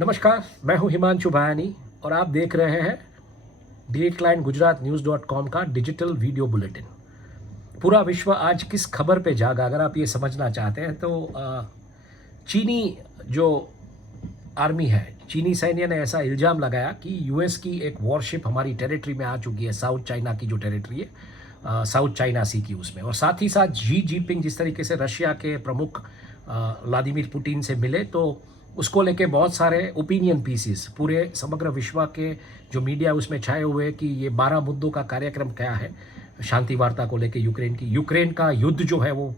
नमस्कार, मैं हूं हिमांशु भायानी और आप देख रहे हैं डेटलाइन गुजरात न्यूज़.com का डिजिटल वीडियो बुलेटिन। पूरा विश्व आज किस खबर पे जागा, अगर आप ये समझना चाहते हैं तो चीनी जो आर्मी है, चीनी सैन्य ने ऐसा इल्ज़ाम लगाया कि यूएस की एक वॉरशिप हमारी टेरिटरी में आ चुकी है, साउथ चाइना की जो टेरिटरी है, साउथ चाइना सी की उसमें। और साथ ही साथ शी जिनपिंग जिस तरीके से रशिया के प्रमुख व्लादिमीर पुतिन से मिले तो उसको लेके बहुत सारे ओपिनियन पीसीस पूरे समग्र विश्व के जो मीडिया उसमें छाए हुए कि ये 12 मुद्दों का कार्यक्रम क्या है शांति वार्ता को लेके यूक्रेन का युद्ध जो है वो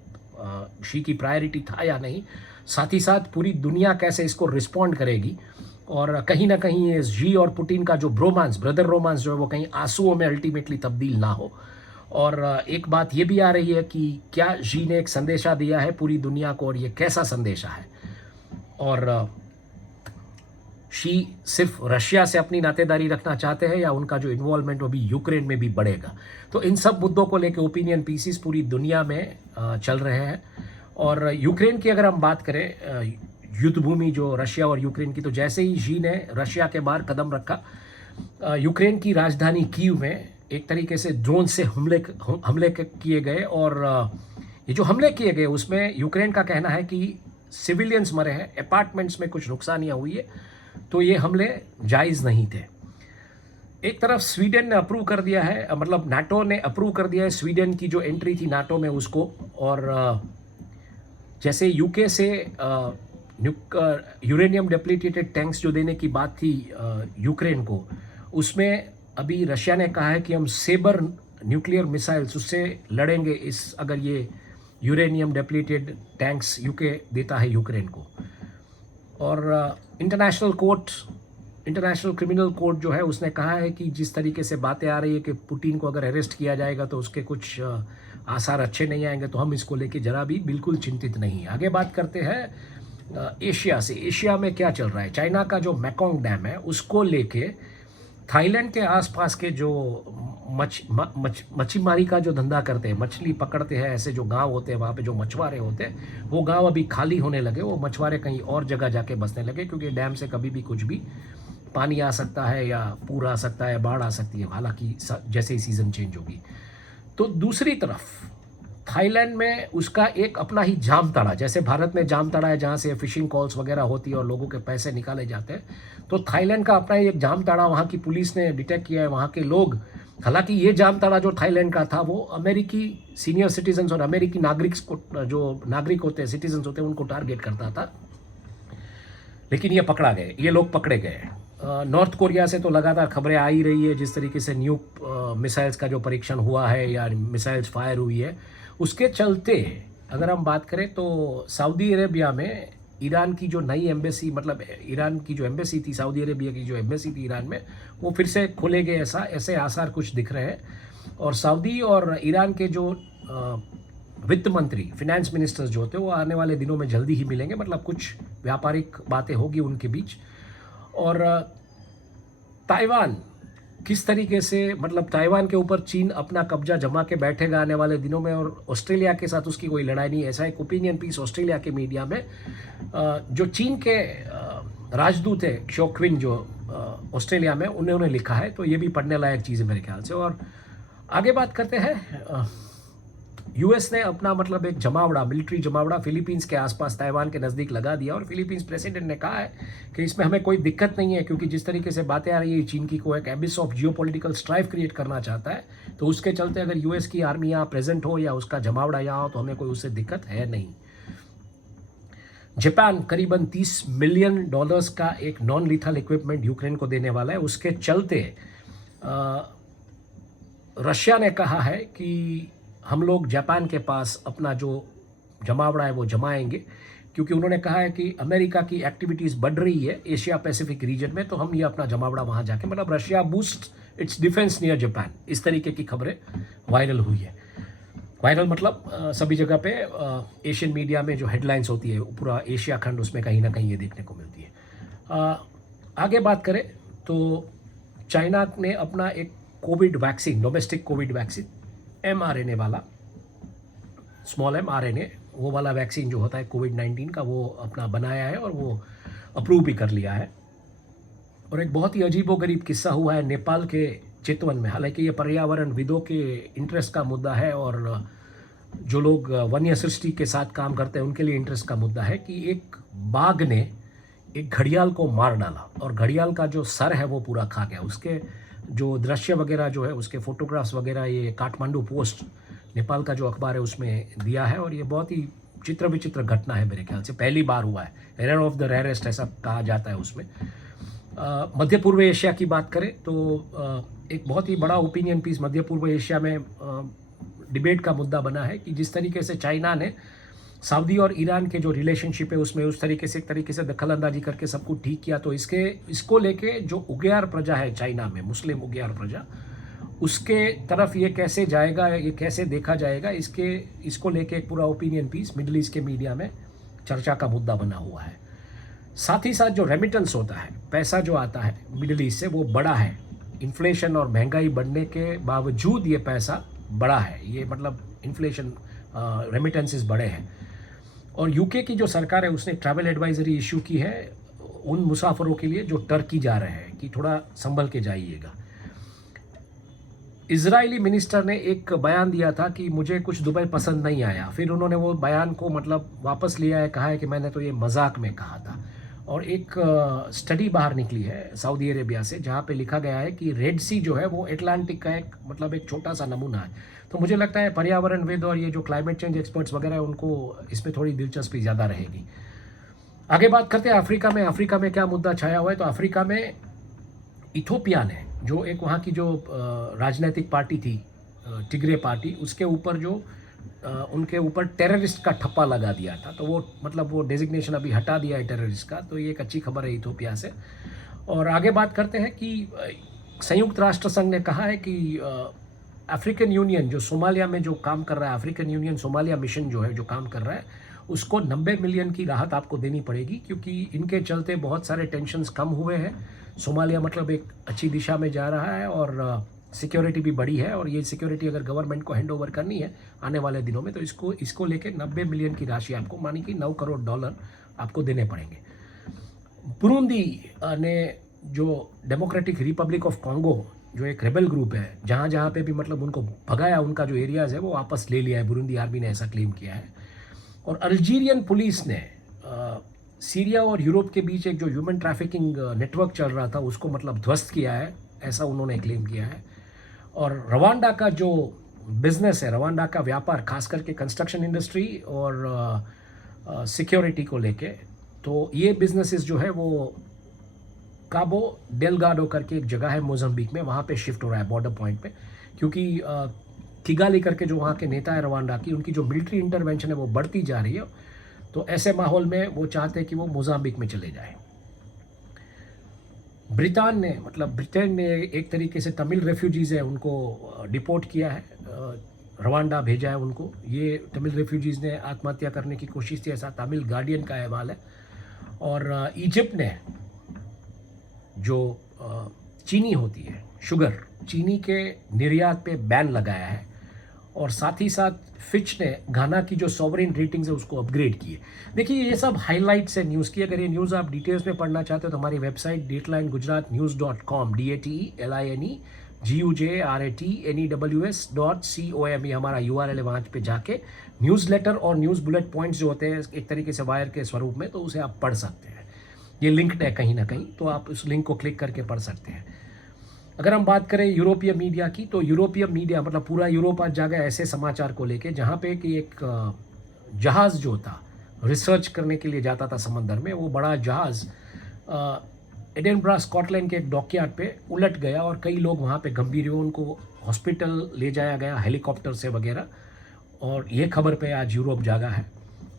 शी की प्रायोरिटी था या नहीं, साथ ही साथ पूरी दुनिया कैसे इसको रिस्पॉन्ड करेगी और कहीं ना कहीं ये शी और पुतिन का जो ब्रोमांस, ब्रदर रोमांस जो है वो कहीं आंसुओं में अल्टीमेटली तब्दील ना हो। और एक बात ये भी आ रही है कि क्या शी ने एक संदेशा दिया है पूरी दुनिया को और ये कैसा संदेशा है, और शी सिर्फ रशिया से अपनी नातेदारी रखना चाहते हैं या उनका जो इन्वॉल्वमेंट वो भी यूक्रेन में भी बढ़ेगा। तो इन सब मुद्दों को लेकर ओपिनियन पीसीस पूरी दुनिया में चल रहे हैं। और यूक्रेन की अगर हम बात करें, युद्ध भूमि जो रशिया और यूक्रेन की, तो जैसे ही शी ने रशिया के बाहर कदम रखा, यूक्रेन की राजधानी कीव में एक तरीके से ड्रोन से हमले किए गए। और ये जो हमले किए गए उसमें यूक्रेन का कहना है कि सिविलियंस मरे हैं, अपार्टमेंट्स में कुछ नुकसानियां हुई है, तो ये हमले जायज़ नहीं थे। एक तरफ स्वीडन ने अप्रूव कर दिया है, मतलब नाटो ने अप्रूव कर दिया है स्वीडन की जो एंट्री थी नाटो में उसको। और जैसे यूके से यूरेनियम डिप्लीटेड टैंक्स जो देने की बात थी यूक्रेन को, उसमें अभी रशिया ने कहा है कि हम सेबर न्यूक्लियर मिसाइल्स उससे लड़ेंगे इस अगर ये यूरेनियम डिप्लीटेड टैंक्स यूके देता है यूक्रेन को। और इंटरनेशनल क्रिमिनल कोर्ट जो है उसने कहा है कि जिस तरीके से बातें आ रही है कि पुतिन को अगर अरेस्ट किया जाएगा तो उसके कुछ आसार अच्छे नहीं आएंगे, तो हम इसको लेके जरा भी बिल्कुल चिंतित नहीं। आगे बात करते हैं एशिया से। एशिया में क्या चल रहा है? चाइना का जो मैकोंग डैम है उसको लेके थाईलैंड के आसपास के जो मच्छीमारी का जो धंधा करते हैं, मछली पकड़ते हैं, ऐसे जो गांव होते हैं वहाँ पे जो मछुआरे होते हैं, वो गांव अभी खाली होने लगे। वो मछुआरे कहीं और जगह जाके बसने लगे क्योंकि डैम से कभी भी कुछ भी पानी आ सकता है या पूर आ सकता है, बाढ़ आ सकती है, हालांकि जैसे ही सीज़न चेंज होगी। तो दूसरी तरफ थाईलैंड में उसका एक अपना ही जामताड़ा, जैसे भारत में जामताड़ा है जहाँ से फिशिंग कॉल्स वगैरह होती है और लोगों के पैसे निकाले जाते हैं, तो थाईलैंड का अपना ही एक जामताड़ा वहाँ की पुलिस ने डिटेक्ट किया है। वहाँ के लोग, हालांकि ये जामताड़ा जो थाईलैंड का था वो अमेरिकी सीनियर सिटीजन्स और अमेरिकी नागरिक को, जो नागरिक होते हैं, सिटीजन्स होते हैं, उनको टारगेट करता था, लेकिन ये लोग पकड़े गए। नॉर्थ कोरिया से तो लगातार खबरें आ ही रही है, जिस तरीके से न्यू मिसाइल्स का जो परीक्षण हुआ है या मिसाइल्स फायर हुई है, उसके चलते अगर हम बात करें तो सऊदी अरेबिया में ईरान की जो नई एम्बेसी, मतलब ईरान की जो एम्बेसी थी, सऊदी अरेबिया की जो एम्बेसी थी ईरान में, वो फिर से खोलेंगे ऐसे आसार कुछ दिख रहे हैं। और सऊदी और ईरान के जो वित्त मंत्री, फिनेंस मिनिस्टर्स जो होते हैं, वो आने वाले दिनों में जल्दी ही मिलेंगे, मतलब कुछ व्यापारिक बातें होगी उनके बीच। और ताइवान किस तरीके से, मतलब ताइवान के ऊपर चीन अपना कब्जा जमा के बैठेगा आने वाले दिनों में, और ऑस्ट्रेलिया के साथ उसकी कोई लड़ाई नहीं, ऐसा एक ओपिनियन पीस ऑस्ट्रेलिया के मीडिया में जो चीन के राजदूत है शोक्विन जो ऑस्ट्रेलिया में, उन्होंने लिखा है। तो ये भी पढ़ने लायक चीज़ है मेरे ख्याल से। और आगे बात करते हैं, यूएस ने अपना मतलब एक जमावड़ा, मिलिट्री जमावड़ा फिलीपींस के आसपास ताइवान के नज़दीक लगा दिया, और फिलीपींस प्रेसिडेंट ने कहा है कि इसमें हमें कोई दिक्कत नहीं है, क्योंकि जिस तरीके से बातें आ रही है चीन की को एक एबिस ऑफ जियोपॉलिटिकल स्ट्राइफ क्रिएट करना चाहता है, तो उसके चलते अगर यूएस की आर्मी यहाँ प्रेजेंट हो या उसका जमावड़ा यहाँ हो तो हमें कोई उससे दिक्कत है नहीं। जापान करीबन $30 मिलियन का एक नॉन लीथल इक्विपमेंट यूक्रेन को देने वाला है। उसके चलते रशिया ने कहा है कि हम लोग जापान के पास अपना जो जमावड़ा है वो जमाएंगे, क्योंकि उन्होंने कहा है कि अमेरिका की एक्टिविटीज़ बढ़ रही है एशिया पैसिफिक रीजन में, तो हम ये अपना जमावड़ा वहाँ जाके, मतलब Russia boost it's defence near Japan, इस तरीके की खबरें वायरल हुई है। वायरल मतलब सभी जगह पे एशियन मीडिया में जो हेडलाइंस होती है पूरा एशिया खंड, उसमें कहीं ना कहीं ये देखने को मिलती है। आगे बात करें तो चाइना ने अपना एक Covid vaccine, domestic Covid vaccine, mRNA वाला, स्मॉल mRNA, वो वाला वैक्सीन जो होता है कोविड-19 का, वो अपना बनाया है और वो अप्रूव भी कर लिया है। और एक बहुत ही अजीबोगरीब किस्सा हुआ है नेपाल के चितवन में। हालांकि ये पर्यावरणविदों के इंटरेस्ट का मुद्दा है और जो लोग वन्य सृष्टि के साथ काम करते हैं उनके लिए इंटरेस्ट का मुद्दा है कि एक बाघ ने एक घड़ियाल को मार डाला और घड़ियाल का जो सर है वो पूरा खा गया। उसके जो दृश्य वगैरह जो है, उसके फोटोग्राफ्स वगैरह ये काठमांडू पोस्ट नेपाल का जो अखबार है उसमें दिया है। और ये बहुत ही चित्र विचित्र घटना है, मेरे ख्याल से पहली बार हुआ है। रेयर ऑफ द रेयरेस्ट ऐसा कहा जाता है उसमें। मध्य पूर्व एशिया की बात करें तो एक बहुत ही बड़ा ओपिनियन पीस मध्य पूर्व एशिया में डिबेट का मुद्दा बना है कि जिस तरीके से चाइना ने सऊदी और ईरान के जो रिलेशनशिप है उसमें उस तरीके से एक तरीके से दखल अंदाजी करके सब कुछ ठीक किया, तो इसको लेके जो उग्यार प्रजा है चाइना में, मुस्लिम उग्यार प्रजा, उसके तरफ ये कैसे जाएगा, ये कैसे देखा जाएगा, इसको लेके एक पूरा ओपिनियन पीस मिडिल ईस्ट के मीडिया में चर्चा का मुद्दा बना हुआ है। साथ ही साथ जो रेमिटेंस होता है, पैसा जो आता है मिडिल ईस्ट से, वो बड़ा है। इन्फ्लेशन और महंगाई बढ़ने के बावजूद ये पैसा बड़ा है। ये मतलब इन्फ्लेशन, रेमिटेंसेस बड़े हैं। और यूके की जो सरकार है उसने ट्रैवल एडवाइजरी इशू की है उन मुसाफिरों के लिए जो टर्की जा रहे हैं कि थोड़ा संभल के जाइएगा। इजरायली मिनिस्टर ने एक बयान दिया था कि मुझे कुछ दुबई पसंद नहीं आया, फिर उन्होंने वो बयान को मतलब वापस लिया है, कहा है कि मैंने तो ये मजाक में कहा था। और एक स्टडी बाहर निकली है सऊदी अरेबिया से जहाँ पे लिखा गया है कि रेड सी जो है वो अटलांटिक का एक मतलब एक छोटा सा नमूना है। तो मुझे लगता है पर्यावरणविद और ये जो क्लाइमेट चेंज एक्सपर्ट्स वगैरह है उनको इसमें थोड़ी दिलचस्पी ज़्यादा रहेगी। आगे बात करते हैं अफ्रीका में। अफ्रीका में क्या मुद्दा छाया हुआ है, तो अफ्रीका में इथोपिया ने जो एक वहाँ की जो राजनीतिक पार्टी थी, टिग्रे पार्टी, उसके ऊपर जो उनके ऊपर टेररिस्ट का ठप्पा लगा दिया था, तो वो मतलब वो डेजिग्नेशन अभी हटा दिया है टेररिस्ट का। तो ये एक अच्छी खबर है इथोपिया से। और आगे बात करते हैं कि संयुक्त राष्ट्र संघ ने कहा है कि अफ्रीकन यूनियन जो सोमालिया में जो काम कर रहा है, अफ्रीकन यूनियन सोमालिया मिशन जो है जो काम कर रहा है, उसको 90 मिलियन की राहत आपको देनी पड़ेगी, क्योंकि इनके चलते बहुत सारे टेंशन्स कम हुए हैं। सोमालिया मतलब एक अच्छी दिशा में जा रहा है और सिक्योरिटी भी बढ़ी है। और ये सिक्योरिटी अगर गवर्नमेंट को हैंड ओवर करनी है आने वाले दिनों में, तो इसको लेके 90 मिलियन की राशि आपको, मानी कि $9 करोड़ आपको देने पड़ेंगे। बुरुंदी ने जो डेमोक्रेटिक रिपब्लिक ऑफ कॉन्गो जो एक रेबल ग्रुप है, जहाँ जहाँ पे भी मतलब उनको भगाया, उनका जो एरियाज़ है वो वापस ले लिया है। बुरुंदी आर्मी ने ऐसा क्लेम किया है। और अल्जीरियन पुलिस ने सीरिया और यूरोप के बीच एक जो ह्यूमन ट्रैफिकिंग नेटवर्क चल रहा था उसको मतलब ध्वस्त किया है, ऐसा उन्होंने क्लेम किया है। और रवांडा का जो बिजनेस है, रवांडा का व्यापार, खास करके कंस्ट्रक्शन इंडस्ट्री और सिक्योरिटी को लेके, तो ये बिजनेसेस जो है वो काबो डेलगाडो करके एक जगह है मोज़म्बिक में, वहाँ पे शिफ्ट हो रहा है बॉर्डर पॉइंट पे, क्योंकि किगाली करके जो वहाँ के नेता है रवांडा की, उनकी जो मिलिट्री इंटरवेंशन है वो बढ़ती जा रही है। तो ऐसे माहौल में वो चाहते हैं कि वो मोज़ाम्बिक में चले जाए। ब्रिटेन ने एक तरीके से तमिल रेफ्यूजीज़ है उनको डिपोर्ट किया है, रवांडा भेजा है उनको। ये तमिल रेफ्यूजीज़ ने आत्महत्या करने की कोशिश थी, ऐसा तमिल गार्डियन का अहवाल है। और इजिप्ट ने जो चीनी होती है, शुगर, चीनी के निर्यात पे बैन लगाया है। और साथ ही साथ फिच ने घाना की जो सॉवरेन रेटिंग्स है उसको अपग्रेड की है। देखिए ये सब हाइलाइट्स है न्यूज़ की। अगर ये न्यूज़ आप डिटेल्स में पढ़ना चाहते हो तो हमारी वेबसाइट dateline-gujaratnews.com DATELINEGUJARATNEWS.com हमारा URL है। वहाँ पे जाके न्यूज़लेटर और न्यूज़ बुलेट पॉइंट्स जो होते हैं एक तरीके से वायर के स्वरूप में, तो उसे आप पढ़ सकते हैं। ये लिंक्ड है कहीं ना कहीं, तो आप उस लिंक को क्लिक करके पढ़ सकते हैं। अगर हम बात करें यूरोपीय मीडिया की, तो यूरोपीय मीडिया मतलब पूरा यूरोप आज जागा ऐसे समाचार को लेके जहाँ पे कि एक जहाज़ जो था रिसर्च करने के लिए जाता था समंदर में, वो बड़ा जहाज़ एडिनबरा स्कॉटलैंड के एक डॉकयार्ड पे उलट गया और कई लोग वहाँ पे गंभीर हुए, उनको हॉस्पिटल ले जाया गया हेलीकॉप्टर से वगैरह। और ये खबर पे आज यूरोप जागा है।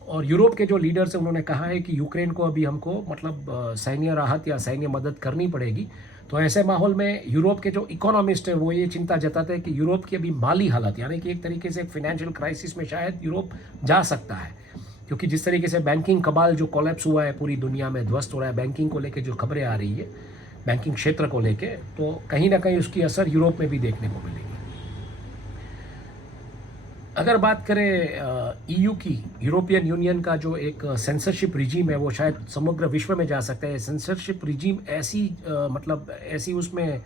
और यूरोप के जो लीडर्स हैं उन्होंने कहा है कि यूक्रेन को अभी हमको मतलब सैन्य राहत या सैन्य मदद करनी पड़ेगी। तो ऐसे माहौल में यूरोप के जो इकोनॉमिस्ट हैं वो ये चिंता जताते हैं कि यूरोप की अभी माली हालत, यानी कि एक तरीके से एक फाइनेंशियल क्राइसिस में शायद यूरोप जा सकता है, क्योंकि जिस तरीके से बैंकिंग कबाल जो कोलैप्स हुआ है पूरी दुनिया में, ध्वस्त हो रहा है बैंकिंग को लेके जो खबरें आ रही है बैंकिंग क्षेत्र को लेके, तो कहीं ना कहीं उसकी असर यूरोप में भी देखने को मिलेगी। अगर बात करें ईयू की, यूरोपियन यूनियन का जो एक सेंसरशिप रिजीम है वो शायद समग्र विश्व में जा सकता है। सेंसरशिप रिजीम ऐसी मतलब ऐसी उसमें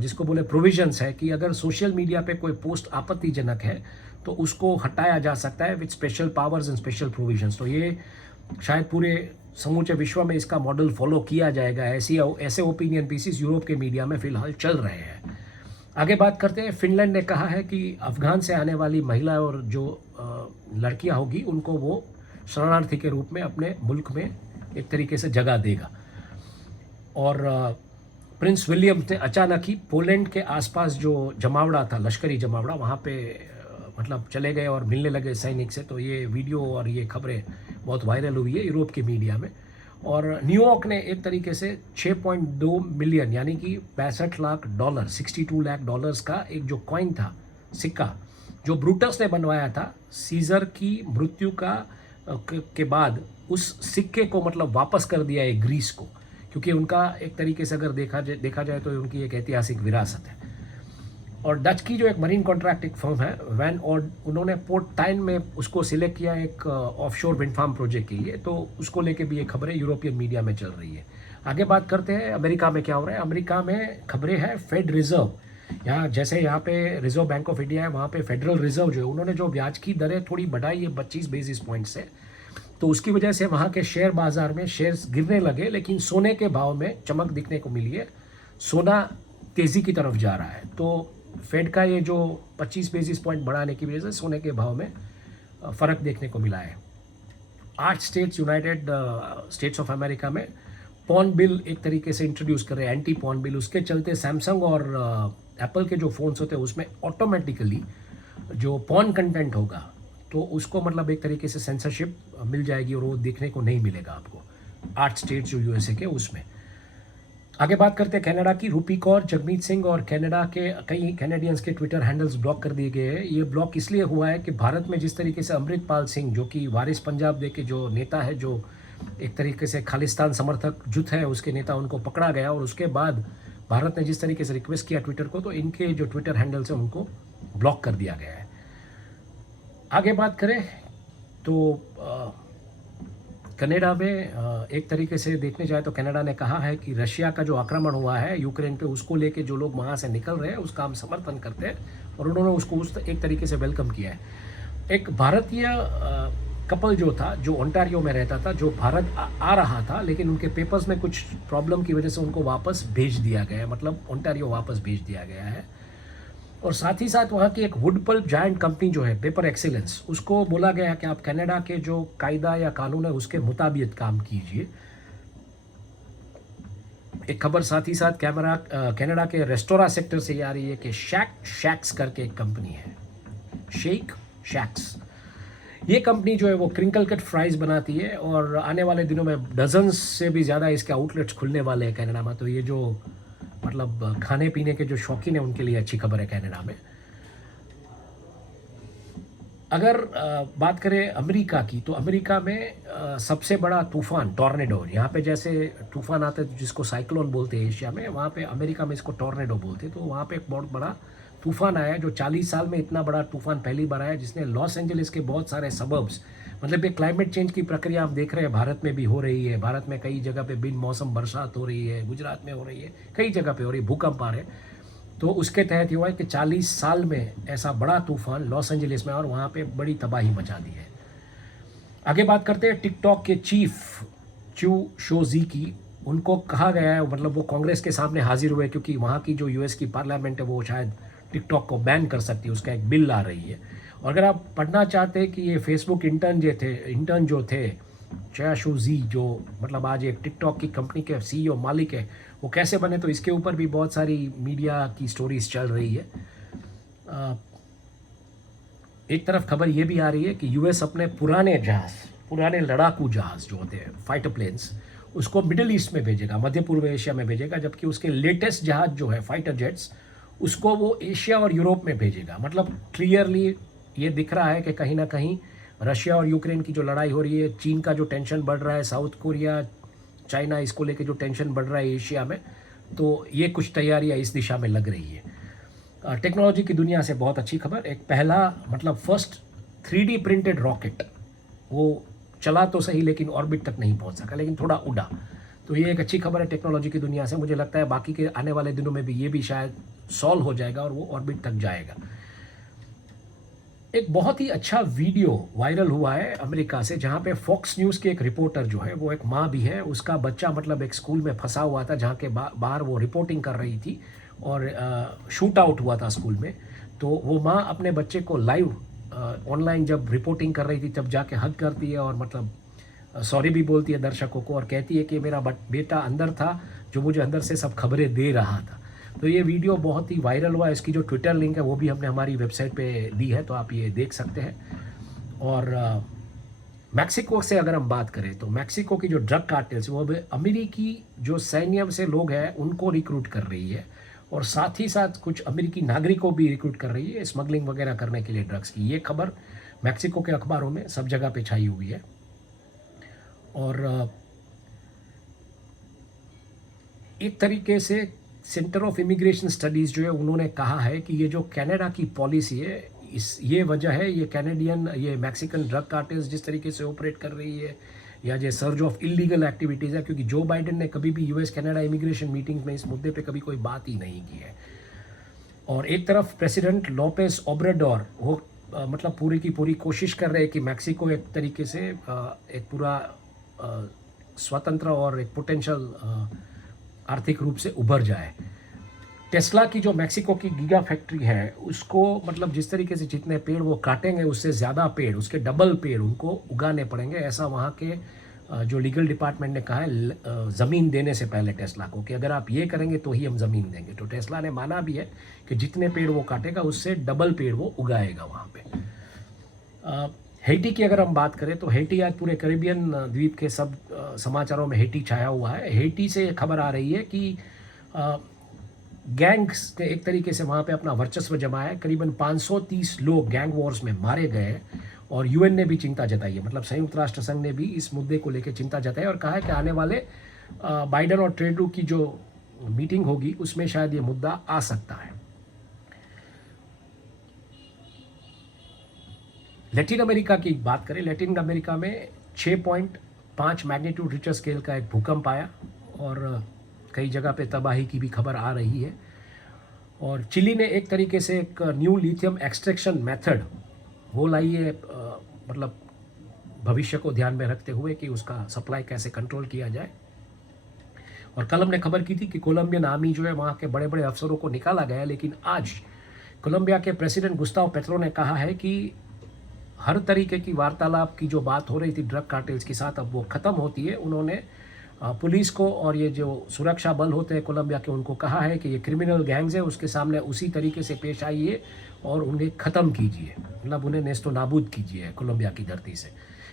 जिसको बोले प्रोविजंस है कि अगर सोशल मीडिया पे कोई पोस्ट आपत्तिजनक है तो उसको हटाया जा सकता है with special powers and special provisions. तो ये शायद पूरे समूचे विश्व में इसका मॉडल फॉलो किया जाएगा। ऐसे ओपिनियन पीसीस यूरोप के मीडिया में फ़िलहाल चल रहे हैं। आगे बात करते हैं, फिनलैंड ने कहा है कि अफ़गान से आने वाली महिला और जो लड़कियां होगी उनको वो शरणार्थी के रूप में अपने मुल्क में एक तरीके से जगह देगा। और प्रिंस विलियम ने अचानक ही पोलैंड के आसपास जो जमावड़ा था, लश्करी जमावड़ा, वहाँ पे मतलब चले गए और मिलने लगे सैनिक से। तो ये वीडियो और ये खबरें बहुत वायरल हुई है यूरोप के मीडिया में। और न्यूयॉर्क ने एक तरीके से 6.2 मिलियन यानी कि 65 लाख डॉलर, 62 लाख डॉलर्स का एक जो कॉइन था, सिक्का, जो ब्रूटस ने बनवाया था सीजर की मृत्यु के बाद, उस सिक्के को मतलब वापस कर दिया है ग्रीस को, क्योंकि उनका एक तरीके से अगर देखा जाए तो उनकी एक ऐतिहासिक विरासत है। और डच की जो एक मरीन कॉन्ट्रैक्टिंग फर्म है वैन, और उन्होंने पोर्ट टाइन में उसको सिलेक्ट किया एक ऑफशोर विंड फार्म प्रोजेक्ट के लिए। तो उसको लेके भी ये खबरें यूरोपियन मीडिया में चल रही है। आगे बात करते हैं अमेरिका में क्या हो रहा है। अमेरिका में खबरें हैं फेड रिजर्व, यहाँ जैसे यहाँ पे रिजर्व बैंक ऑफ इंडिया है, वहाँ पे फेडरल रिजर्व जो है उन्होंने जो ब्याज की दरें थोड़ी बढ़ाई है 25 बेसिस पॉइंट से। तो उसकी वजह से वहाँ के शेयर बाजार में शेयर्स गिरने लगे, लेकिन सोने के भाव में चमक दिखने को मिली है। सोना तेज़ी की तरफ जा रहा है। तो फेड का ये जो 25 बेसिस पॉइंट बढ़ाने की वजह से सोने के भाव में फ़र्क देखने को मिला है। 8 states, United states of America में पॉन बिल एक तरीके से इंट्रोड्यूस कर रहे हैं, एंटी पॉन बिल। उसके चलते सैमसंग और एप्पल के जो फ़ोन्स होते हैं उसमें ऑटोमेटिकली जो पॉन कंटेंट होगा तो उसको मतलब एक तरीके से सेंसरशिप मिल जाएगी और वो देखने को नहीं मिलेगा आपको। 8 स्टेट्स जो यूएसए के उसमें। आगे बात करते हैं कनाडा की। रूपी कौर, जगमीत सिंह और कनाडा के कई कैनेडियंस के ट्विटर हैंडल्स ब्लॉक कर दिए गए हैं। ये ब्लॉक इसलिए हुआ है कि भारत में जिस तरीके से अमृतपाल सिंह, जो कि वारिस पंजाब दे के जो नेता है, जो एक तरीके से खालिस्तान समर्थक जुट है उसके नेता, उनको पकड़ा गया और उसके बाद भारत ने जिस तरीके से रिक्वेस्ट किया ट्विटर को, तो इनके जो ट्विटर हैंडल्स हैं उनको ब्लॉक कर दिया गया है। आगे बात करें तो कनाडा में एक तरीके से देखने जाए तो कनाडा ने कहा है कि रशिया का जो आक्रमण हुआ है यूक्रेन पे, उसको लेके जो लोग वहाँ से निकल रहे हैं उसका हम समर्थन करते हैं और उन्होंने उसको एक तरीके से वेलकम किया है। एक भारतीय कपल जो था, जो ओंटारियो में रहता था, जो भारत आ रहा था, लेकिन उनके पेपर्स में कुछ प्रॉब्लम की वजह से उनको वापस भेज दिया गया है, मतलब ओंटारियो वापस भेज दिया गया है। और साथ ही साथ वहाँ की एक वुड पल्प जायंट कंपनी जो है पेपर एक्सीलेंस, उसको बोला गया है कि आप कनाडा के जो कायदा या कानून है उसके मुताबिक काम कीजिए। एक खबर साथ ही साथ कनाडा के रेस्टोरा सेक्टर से आ रही है कि शैक्स करके एक कंपनी है, शेक शैक्स। ये कंपनी जो है वो क्रिंकल कट फ्राइज बनाती है और आने वाले दिनों में डजन्स से भी ज़्यादा इसके आउटलेट्स खुलने वाले हैं कनाडा में। तो ये जो मतलब खाने पीने के जो शौकीन है उनके लिए अच्छी खबर है कनाडा में। अगर बात करें अमेरिका की, तो अमेरिका में सबसे बड़ा तूफान टॉर्नेडो, यहाँ पे जैसे तूफान आते हैं जिसको साइक्लोन बोलते हैं एशिया में, वहाँ पे अमेरिका में इसको टॉर्नेडो बोलते हैं। तो वहाँ पे एक बहुत बड़ा तूफान आया जो 40 साल में इतना बड़ा तूफान पहली बार आया, जिसने लॉस एंजलिस के बहुत सारे सबर्ब्स, मतलब ये क्लाइमेट चेंज की प्रक्रिया आप देख रहे हैं भारत में भी हो रही है। भारत में कई जगह पे बिन मौसम बरसात हो रही है, गुजरात में हो रही है, कई जगह पे हो रही है, भूकंप आ रहे हैं। तो उसके तहत ये हुआ है कि 40 साल में ऐसा बड़ा तूफान लॉस एंजलिस में और वहाँ पे बड़ी तबाही मचा दी है। आगे बात करते हैं टिकटॉक के चीफ चू शोजी की। उनको कहा गया है, मतलब वो कांग्रेस के सामने हाजिर हुए क्योंकि वहाँ की जो यूएस की पार्लियामेंट है वो शायद टिकटॉक को बैन कर सकती है, उसका एक बिल आ रही है। और अगर आप पढ़ना चाहते हैं कि ये फेसबुक इंटर्न जो थे चाशुजी, जो मतलब आज एक टिकटॉक की कंपनी के सीईओ मालिक है, वो कैसे बने, तो इसके ऊपर भी बहुत सारी मीडिया की स्टोरीज चल रही है। एक तरफ खबर ये भी आ रही है कि यूएस अपने पुराने लड़ाकू जहाज़ जो होते हैं फाइटर प्लेन्स, उसको मिडिल ईस्ट में भेजेगा, मध्य पूर्व एशिया में भेजेगा, जबकि उसके लेटेस्ट जहाज़ जो है फाइटर जेट्स, उसको वो एशिया और यूरोप में भेजेगा। मतलब क्लियरली ये दिख रहा है कि कहीं ना कहीं रशिया और यूक्रेन की जो लड़ाई हो रही है, चीन का जो टेंशन बढ़ रहा है, साउथ कोरिया, चाइना, इसको लेके जो टेंशन बढ़ रहा है एशिया में, तो ये कुछ तैयारियां इस दिशा में लग रही है। टेक्नोलॉजी की दुनिया से बहुत अच्छी खबर, एक पहला मतलब फर्स्ट 3D प्रिंटेड रॉकेट, वो चला तो सही लेकिन ऑर्बिट तक नहीं पहुंच सका, लेकिन थोड़ा उड़ा। तो ये एक अच्छी खबर है टेक्नोलॉजी की दुनिया से। मुझे लगता है बाकी के आने वाले दिनों में भी ये भी शायद सॉल्व हो जाएगा और वो ऑर्बिट तक जाएगा। एक बहुत ही अच्छा वीडियो वायरल हुआ है अमेरिका से, जहाँ पे फॉक्स न्यूज़ के एक रिपोर्टर जो है, वो एक माँ भी है, उसका बच्चा मतलब एक स्कूल में फंसा हुआ था, जहाँ के बाहर वो रिपोर्टिंग कर रही थी और शूट आउट हुआ था स्कूल में। तो वो माँ अपने बच्चे को लाइव ऑनलाइन जब रिपोर्टिंग कर रही थी तब जाके हग करती है और मतलब सॉरी भी बोलती है दर्शकों को और कहती है कि मेरा बेटा अंदर था जो मुझे अंदर से सब खबरें दे रहा था। तो ये वीडियो बहुत ही वायरल हुआ। इसकी जो ट्विटर लिंक है वो भी हमने हमारी वेबसाइट पे दी है, तो आप ये देख सकते हैं। और मैक्सिको से अगर हम बात करें तो मैक्सिको की जो ड्रग कार्टेल्स, वो अमेरिकी जो सैन्य से लोग हैं उनको रिक्रूट कर रही है और साथ ही साथ कुछ अमेरिकी नागरिकों भी रिक्रूट कर रही है स्मगलिंग वगैरह करने के लिए ड्रग्स की। ये खबर मैक्सिको के अखबारों में सब जगह पे छाई हुई है। और एक तरीके से सेंटर ऑफ इमिग्रेशन स्टडीज़ जो है उन्होंने कहा है कि ये जो कनाडा की पॉलिसी है, ये वजह है, ये मैक्सिकन ड्रग कार्टेल्स जिस तरीके से ऑपरेट कर रही है, या जो सर्ज ऑफ इलीगल एक्टिविटीज़ है, क्योंकि जो बाइडेन ने कभी भी यूएस कनाडा इमिग्रेशन मीटिंग में इस मुद्दे पे कभी कोई बात ही नहीं की है। और एक तरफ प्रेसिडेंट लोपेस ओब्राडोर वो मतलब पूरी की पूरी कोशिश कर रहे हैं कि मैक्सिको एक तरीके से एक पूरा स्वतंत्र और एक पोटेंशियल आर्थिक रूप से उभर जाए। टेस्ला की जो मैक्सिको की गीगा फैक्ट्री है उसको मतलब जिस तरीके से जितने पेड़ वो काटेंगे उससे ज़्यादा पेड़, उसके डबल पेड़ उनको उगाने पड़ेंगे, ऐसा वहाँ के जो लीगल डिपार्टमेंट ने कहा है ज़मीन देने से पहले टेस्ला को, कि अगर आप ये करेंगे तो ही हम ज़मीन देंगे। तो टेस्ला ने माना भी है कि जितने पेड़ वो काटेगा उससे डबल पेड़ वो उगाएगा वहाँ पे। हैटी की अगर हम बात करें तो हैटी आज पूरे कैरिबियन द्वीप के सब समाचारों में हैटी छाया हुआ है। हैटी से खबर आ रही है कि गैंग्स ने एक तरीके से वहाँ पे अपना वर्चस्व जमाया है। करीबन 530 लोग गैंग वॉर्स में मारे गए हैं और यूएन ने भी चिंता जताई है, मतलब संयुक्त राष्ट्र संघ ने भी इस मुद्दे को लेकर चिंता जताई और कहा है कि आने वाले बाइडेन और ट्रेडू की जो मीटिंग होगी उसमें शायद ये मुद्दा आ सकता है। लैटिन अमेरिका की बात करें, लैटिन अमेरिका में 6.5 मैग्नीट्यूड रिक्टर स्केल का एक भूकंप आया और कई जगह पे तबाही की भी खबर आ रही है। और चिली ने एक तरीके से एक न्यू लिथियम एक्सट्रैक्शन मेथड वो लाई है, मतलब भविष्य को ध्यान में रखते हुए कि उसका सप्लाई कैसे कंट्रोल किया जाए। और कल हमने खबर की थी कि कोलंबियन आर्मी जो है वहाँ के बड़े बड़े अफसरों को निकाला गया, लेकिन आज कोलंबिया के प्रेसिडेंट गुस्ताव पेट्रो ने कहा है कि हर तरीके की वार्तालाप की जो बात हो रही थी ड्रग कार्टेल्स के साथ अब वो ख़त्म होती है। उन्होंने पुलिस को और ये जो सुरक्षा बल होते हैं कोलंबिया के उनको कहा है कि ये क्रिमिनल गैंग्स है उसके सामने उसी तरीके से पेश आइए और उन्हें ख़त्म कीजिए, मतलब उन्हें नेस्तो नाबूद कीजिए कोलंबिया की धरती से।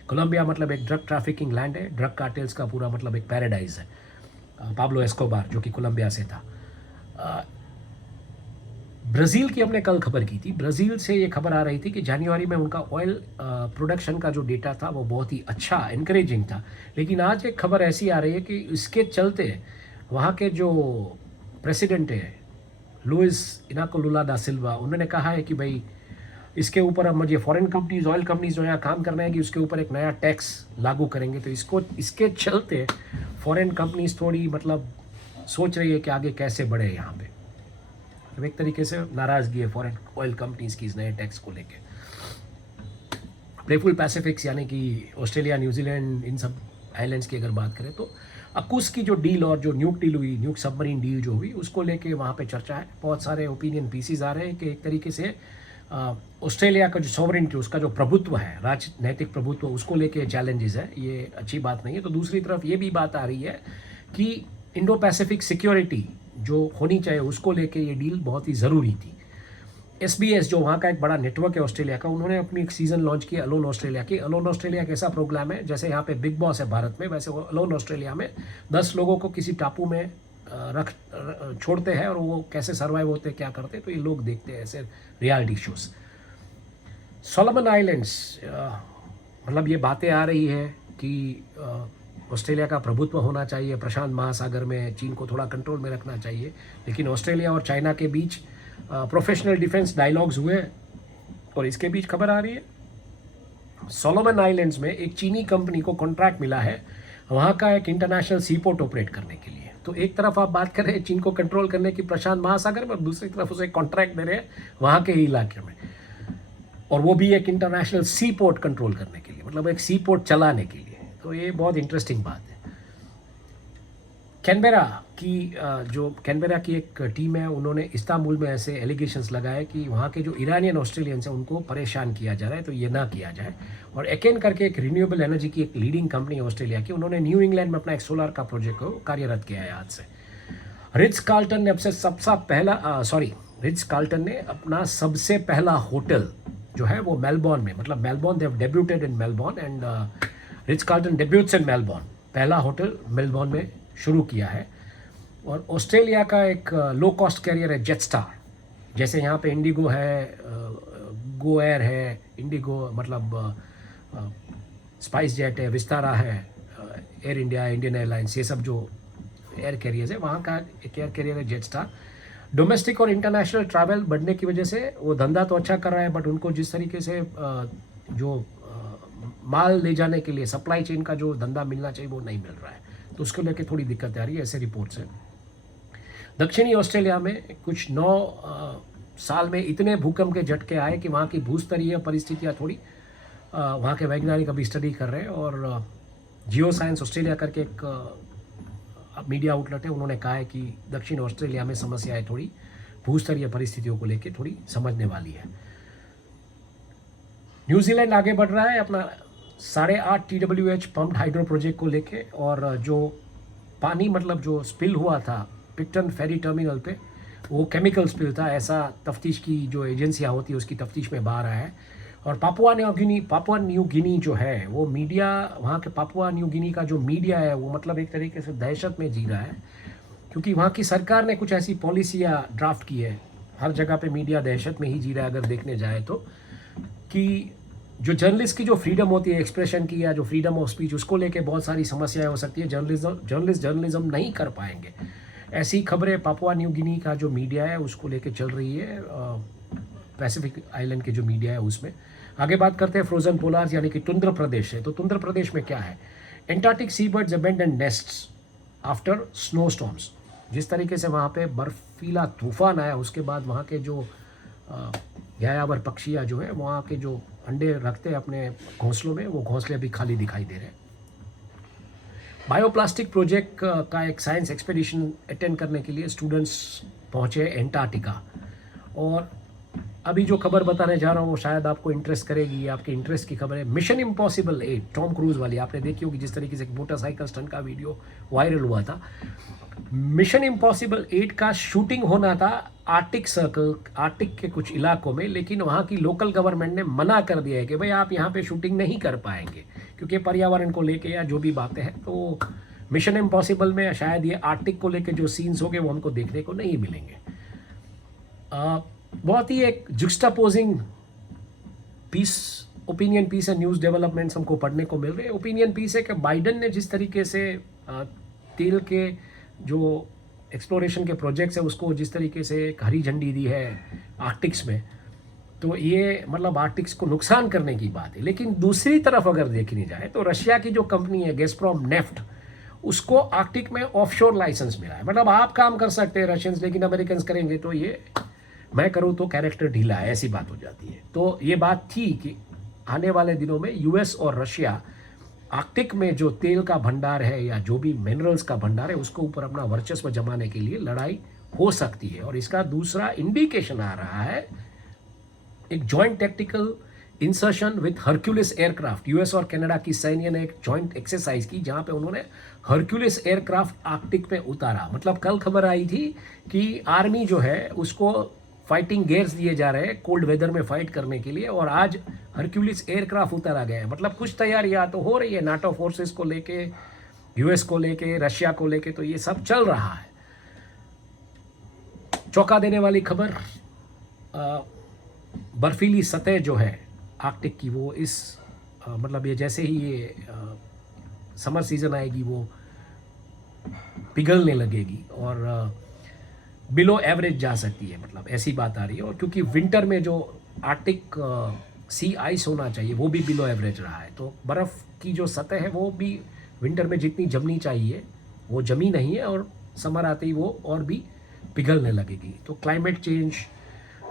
कोलंबिया मतलब एक ड्रग ट्रैफिकिंग लैंड है, ड्रग कार्टेल्स का पूरा मतलब एक पैराडाइज है। पाब्लो एस्कोबार जो कि कोलंबिया से था। ब्राज़ील की हमने कल खबर की थी। ब्राज़ील से ये खबर आ रही थी कि जनवरी में उनका ऑयल प्रोडक्शन का जो डेटा था वो बहुत ही अच्छा इनकरेजिंग था, लेकिन आज एक खबर ऐसी आ रही है कि इसके चलते वहाँ के जो प्रेसिडेंट है लुइस इनाको लुला दा सिल्वा, उन्होंने कहा है कि भाई इसके ऊपर अब मुझे फॉरेन कंपनीज ऑयल कंपनीज जो यहाँ काम कर रहे हैं कि उसके ऊपर एक नया टैक्स लागू करेंगे। तो इसके चलते फॉरेन कंपनीज थोड़ी मतलब सोच रही है कि आगे कैसे बढ़े यहाँ पे। तो एक तरीके से नाराज़गी है फॉरेन ऑयल कंपनीज की इस नए टैक्स को लेके। प्लेफुल पैसिफिक्स यानी कि ऑस्ट्रेलिया, न्यूजीलैंड, इन सब आइलैंड्स की अगर बात करें तो अकुस की जो डील और जो न्यूक डील हुई, न्यूक सबमरीन डील जो हुई, उसको लेके वहाँ पे चर्चा है। बहुत सारे ओपिनियन पीसीज आ रहे हैं कि एक तरीके से ऑस्ट्रेलिया का जो सॉवरेनिटी, उसका जो प्रभुत्व है, राजनैतिक प्रभुत्व, उसको लेके चैलेंजेस है, ये अच्छी बात नहीं है। तो दूसरी तरफ ये भी बात आ रही है कि इंडो पैसिफिक सिक्योरिटी जो होनी चाहिए उसको लेके ये डील बहुत ही ज़रूरी थी। SBS जो वहाँ का एक बड़ा नेटवर्क है ऑस्ट्रेलिया का, उन्होंने अपनी एक सीज़न लॉन्च किया अलोन ऑस्ट्रेलिया की। अलोन ऑस्ट्रेलिया एक ऐसा प्रोग्राम है जैसे यहाँ पे बिग बॉस है भारत में, वैसे वो अलोन ऑस्ट्रेलिया में 10 लोगों को किसी टापू में छोड़ते हैं और वो कैसे सर्वाइव होते हैं, क्या करते हैं, तो ये लोग देखते हैं ऐसे रियलिटी शोज। सोलोमन आइलैंड्स, मतलब ये बातें आ रही है कि ऑस्ट्रेलिया का प्रभुत्व होना चाहिए प्रशांत महासागर में, चीन को थोड़ा कंट्रोल में रखना चाहिए, लेकिन ऑस्ट्रेलिया और चाइना के बीच प्रोफेशनल डिफेंस डायलॉग्स हुए और इसके बीच खबर आ रही है सोलोमन आइलैंड्स में एक चीनी कंपनी को कॉन्ट्रैक्ट मिला है वहाँ का एक इंटरनेशनल सी पोर्ट ऑपरेट करने के लिए। तो एक तरफ आप बात कर रहे हैं चीन को कंट्रोल करने की प्रशांत महासागर में, और दूसरी तरफ उसे कॉन्ट्रैक्ट दे रहे हैं वहाँ के ही इलाके में, और वो भी एक इंटरनेशनल सी पोर्ट कंट्रोल करने के लिए, मतलब एक सी पोर्ट चलाने के लिए। तो ये बहुत इंटरेस्टिंग बात है। कैनबेरा की एक टीम है, उन्होंने इस्तांबुल में ऐसे एलिगेशंस लगाए कि वहाँ के जो ईरानियन ऑस्ट्रेलियंस हैं उनको परेशान किया जा रहा है, तो ये ना किया जाए। और एकेन करके एक रिन्यूएबल एनर्जी की एक लीडिंग कंपनी है ऑस्ट्रेलिया की, उन्होंने न्यू इंग्लैंड में अपना एक सोलर का प्रोजेक्ट को कार्यरत किया है आज से। रिट्स कार्ल्टन ने अपना सबसे पहला होटल जो है वो मेलबॉर्न में, मतलब Melbourne, they have debuted in Melbourne and Ritz Carlton debuts in Melbourne, पहला होटल मेलबॉर्न में शुरू किया है। और ऑस्ट्रेलिया का एक लो कॉस्ट कैरियर है जेटस्टार, जैसे यहाँ पे इंडिगो है, गो एयर है, इंडिगो मतलब स्पाइस जेट है, विस्तारा है, एयर इंडिया, इंडियन एयरलाइंस, ये सब जो एयर कैरियर्स है, वहाँ का एक एयर कैरियर है जेटस्टार। डोमेस्टिक और इंटरनेशनल ट्रैवल बढ़ने की वजह से वो धंधा तो अच्छा कर रहा है, बट उनको जिस तरीके से जो माल ले जाने के लिए सप्लाई चेन का जो धंधा मिलना चाहिए वो नहीं मिल रहा है, तो उसको लेकर थोड़ी दिक्कत आ रही है, ऐसे रिपोर्ट्स हैं। दक्षिणी ऑस्ट्रेलिया में कुछ 9 साल में इतने भूकंप के झटके आए कि वहाँ की भूस्तरीय परिस्थितियाँ थोड़ी वहाँ के वैज्ञानिक अभी स्टडी कर रहे हैं। और जियो साइंस ऑस्ट्रेलिया करके एक मीडिया आउटलेट है, उन्होंने कहा है कि दक्षिण ऑस्ट्रेलिया में समस्याएं थोड़ी भूस्तरीय परिस्थितियों को लेकर थोड़ी समझने वाली है। न्यूजीलैंड आगे बढ़ रहा है अपना 8.5 TWH पम्प्ड हाइड्रो प्रोजेक्ट को लेके, और जो पानी मतलब जो स्पिल हुआ था पिक्टन फेरी टर्मिनल पे, वो केमिकल स्पिल था, ऐसा तफ्तीश की जो एजेंसियां होती है उसकी तफ्तीश में बाहर आया है। और पापुआ न्यू गिनी जो है वो मीडिया, वहाँ के पापुआ न्यू गिनी का जो मीडिया है वो मतलब एक तरीके से दहशत में जी रहा है, क्योंकि वहाँ की सरकार ने कुछ ऐसी पॉलिसियाँ ड्राफ्ट की है, हर जगह पे मीडिया दहशत में ही जी रहा है अगर देखने जाए तो, कि जो जर्नलिस्ट की जो फ्रीडम होती है एक्सप्रेशन की या जो फ्रीडम ऑफ स्पीच, उसको लेके बहुत सारी समस्याएं हो सकती है, जर्नलिज्म नहीं कर पाएंगे। ऐसी खबरें पापुआ न्यू गिनी का जो मीडिया है उसको लेके चल रही है, पैसिफिक आइलैंड के जो मीडिया है उसमें। आगे बात करते हैं फ्रोजन पोलार्स यानी कि तुंद्र प्रदेश है। तो तुंद्र प्रदेश में क्या है, Antarctic sea birds abandon nests after snow storms. जिस तरीके से वहाँ पे बर्फीला तूफान आया उसके बाद वहाँ के जो यायावर पक्षियाँ जो है वहाँ के जो अंडे रखते हैं अपने घोंसलों में, वो घोंसले अभी खाली दिखाई दे रहे हैं। बायोप्लास्टिक प्रोजेक्ट का एक साइंस एक्सपेडिशन अटेंड करने के लिए स्टूडेंट्स पहुँचे एंटार्क्टिका, और अभी जो खबर बताने जा रहा हूँ वो शायद आपको इंटरेस्ट करेगी, आपके इंटरेस्ट की खबर है। मिशन इम्पॉसिबल 8 टॉम क्रूज वाली, आपने देखी होगी जिस तरीके से मोटरसाइकिल स्टंट का वीडियो वायरल हुआ था। मिशन इम्पॉसिबल 8 का शूटिंग होना था आर्टिक सर्कल, आर्टिक के कुछ इलाकों में, लेकिन वहाँ की लोकल गवर्नमेंट ने मना कर दिया है कि भाई आप यहाँ पे शूटिंग नहीं कर पाएंगे, क्योंकि पर्यावरण को लेके या जो भी बातें हैं। तो मिशन इम्पॉसिबल में शायद ये आर्टिक को लेके जो सीन्स होंगे वो हमको देखने को नहीं मिलेंगे। बहुत ही एक जुक्स्टापोजिंग पीस, ओपिनियन पीस है, न्यूज़ डेवलपमेंट्स हमको पढ़ने को मिल रहे हैं। ओपिनियन पीस है कि बाइडन ने जिस तरीके से तेल के जो एक्सप्लोरेशन के प्रोजेक्ट्स है उसको जिस तरीके से एक हरी झंडी दी है आर्कटिक्स में, तो ये मतलब आर्कटिक्स को नुकसान करने की बात है। लेकिन दूसरी तरफ अगर देखनी जाए तो रशिया की जो कंपनी है गैज़प्रॉम नेफ्ट, उसको आर्कटिक में ऑफशोर लाइसेंस मिला है। मतलब आप काम कर सकते हैं रशियंस, लेकिन अमेरिकन करेंगे तो ये मैं करूँ तो कैरेक्टर ढीला है, ऐसी बात हो जाती है। तो ये बात थी कि आने वाले दिनों में यूएस और रशिया आर्कटिक में जो तेल का भंडार है या जो भी मिनरल्स का भंडार है उसको ऊपर अपना वर्चस्व जमाने के लिए लड़ाई हो सकती है। और इसका दूसरा इंडिकेशन आ रहा है एक joint tactical insertion with Hercules aircraft. US और कनाडा की सैन्य ने एक जॉइंट एक्सरसाइज की जहां पे उन्होंने हरक्यूलिस एयरक्राफ्ट आर्कटिक में उतारा। मतलब कल खबर आई थी कि आर्मी जो है उसको फाइटिंग गेयर्स दिए जा रहे हैं कोल्ड वेदर में फाइट करने के लिए, और आज हरक्यूलिस एयरक्राफ्ट उतारा गया है। मतलब कुछ तैयारियां तो हो रही है नाटो फोर्सेस को लेके, यूएस को लेके, रशिया को लेके, तो ये सब चल रहा है। चौंका देने वाली खबर, बर्फीली सतह जो है आर्कटिक की वो इस मतलब ये जैसे ही ये समर सीजन आएगी वो पिघलने लगेगी और बिलो एवरेज जा सकती है, मतलब ऐसी बात आ रही है। और क्योंकि विंटर में जो आर्कटिक सी आइस होना चाहिए, वो भी बिलो एवरेज रहा है। तो बर्फ़ की जो सतह है वो भी विंटर में जितनी जमनी चाहिए वो जमी नहीं है, और समर आते ही वो और भी पिघलने लगेगी। तो क्लाइमेट चेंज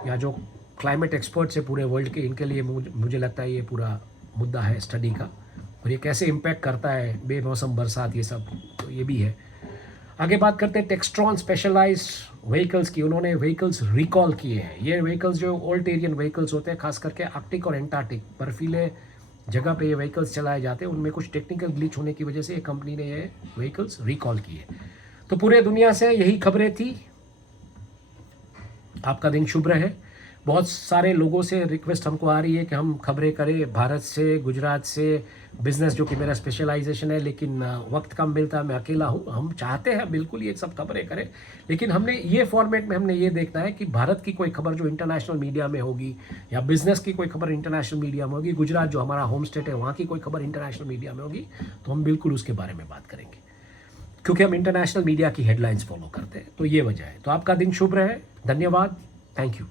या जो क्लाइमेट एक्सपर्ट्स है पूरे वर्ल्ड के, इनके लिए मुझे लगता है ये पूरा मुद्दा है स्टडी का, और ये कैसे इम्पैक्ट करता है बेमौसम बरसात ये सब, तो ये भी है। आगे बात करते हैं टेक्स्ट्रॉन स्पेशलाइज्ड व्हीकल्स की। उन्होंने व्हीकल्स रिकॉल किए हैं। ये व्हीकल्स जो ओल्ड एरियन व्हीकल्स होते हैं, खास करके आर्कटिक और एंटार्क्टिक बर्फीले जगह पे ये व्हीकल्स चलाए जाते हैं, उनमें कुछ टेक्निकल ग्लिच होने की वजह से ये कंपनी ने ये व्हीकल्स रिकॉल किए। तो पूरे दुनिया से यही खबरें थी। आपका दिन शुभ रहे। बहुत सारे लोगों से रिक्वेस्ट हमको आ रही है कि हम खबरें करें भारत से, गुजरात से, बिज़नेस जो कि मेरा स्पेशलाइजेशन है, लेकिन वक्त कम मिलता है, मैं अकेला हूँ। हम चाहते हैं बिल्कुल ये सब खबरें करें, लेकिन हमने ये फॉर्मेट में हमने ये देखना है कि भारत की कोई खबर जो इंटरनेशनल मीडिया में होगी, या बिज़नेस की कोई खबर इंटरनेशनल मीडिया में होगी, गुजरात जो हमारा होम स्टेट है वहाँ की कोई खबर इंटरनेशनल मीडिया में होगी, तो हम बिल्कुल उसके बारे में बात करेंगे, क्योंकि हम इंटरनेशनल मीडिया की हेडलाइंस फॉलो करते हैं। तो ये वजह है। तो आपका दिन शुभ रहे। धन्यवाद। Thank you.